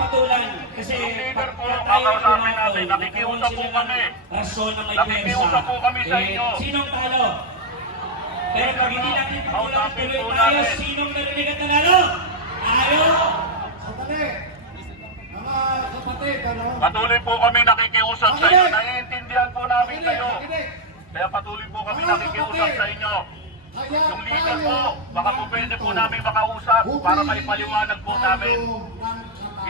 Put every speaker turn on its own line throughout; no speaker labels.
patulan. Kasi pagka tayo
po
nagkaroon
kami.
sila ng Rason na may
Nakikiusap po kami sa
Eh,
inyo.
Sinong talo? Pero pag hindi natin patulan,
Kausapin
tuloy tayo. Sinong narinig at nanalo? Tayo!
Sandali. Mga kapatid, ano?
Patuloy po kami nakikiusap sa inyo. Naiintindihan po namin kayo. Kaya patuloy po kami nakikiusap sa inyo. Yung leader po, baka po pwede po namin makausap para may paliwanag po namin.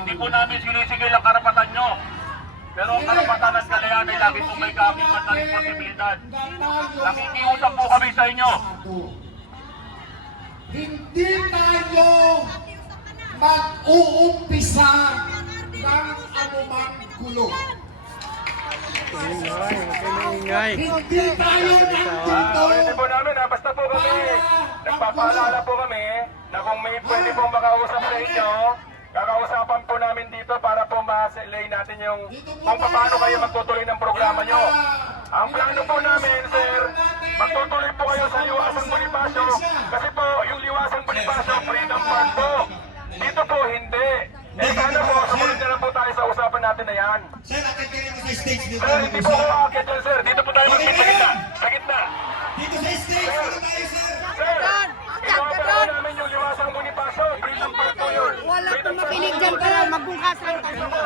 Hindi po namin sinisigil ang karapatan nyo. Pero ang karapatan at kalayaan ay lagi po may kakibat na responsibilidad. Nakikiusap po kami sa inyo.
Hindi tayo mag-uumpisa ng anumang gulo.
Ingay, maingay.
Hindi tayo nandito
Ulitin po namin ha, basta po kami, nagpapaalala po kami na kung may pwede pong makausap sa inyo, dito para ma-relay natin yung kung paano kayo magtutuloy ng programa nyo. Ang plano po namin, sir, magtutuloy po kayo sa Liwasang Bonifacio kasi po yung Liwasang Bonifacio, Freedom Park po. Dito po, hindi. Eh sana po, sumunod na lang po tayo sa usapan natin na yan.
Sir, akit kayo sa stage dito.
Sir, hindi po ako aakyat dyan, sir. Dito po tayo mag-meet sa gitna. Sa gitna.
Dito sa stage, dito tayo, sir.
Sir, inoper po namin yung liwasang Bonifacio. Freedom Park po yun.
Wala pong makinig dyan pero magbukas lang tayo.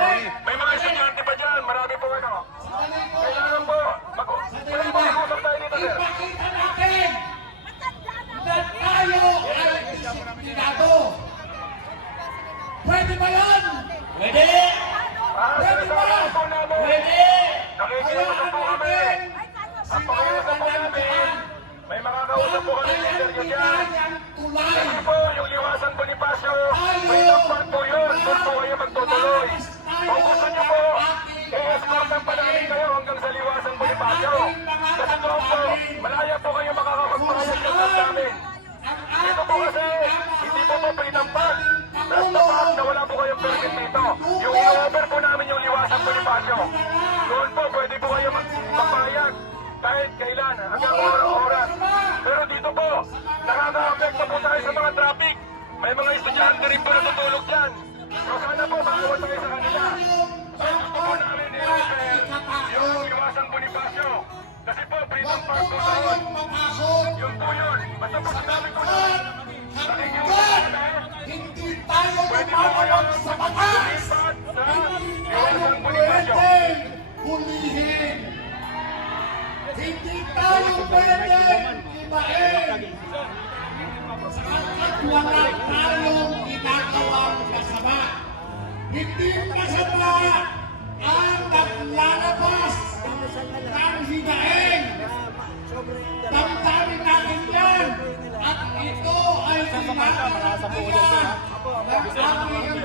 Ipakita natin na tayo ay disiplinado. Pwede ba yan?
Pwede!
Ah, namin.
Pwede!
Nakikiusap po kami. May leader nyo dyan.
Ang.
Kahit kailan, hanggang oras-oras. Pero dito po, nakaka-affect po tayo sa mga traffic. May mga estudyante rin po natutulog dyan. So sana po, makawal tayo sa kanila. So gusto po namin i-refer yung iwasang Bonifacio. Kasi po, Freedom Park po doon. Yun po yun. Basta po sinabi ko na,
hindi tayo lumawag wala tayong ginagawang masama. Hindi masama ang naglalabas ng hinaing.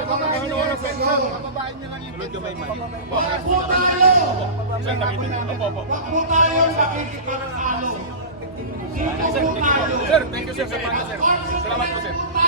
Wag tayo. Wag tayo nakikipagtalo. Dito po tayo.
Sir, thank you sir sa panda sir. Salamat po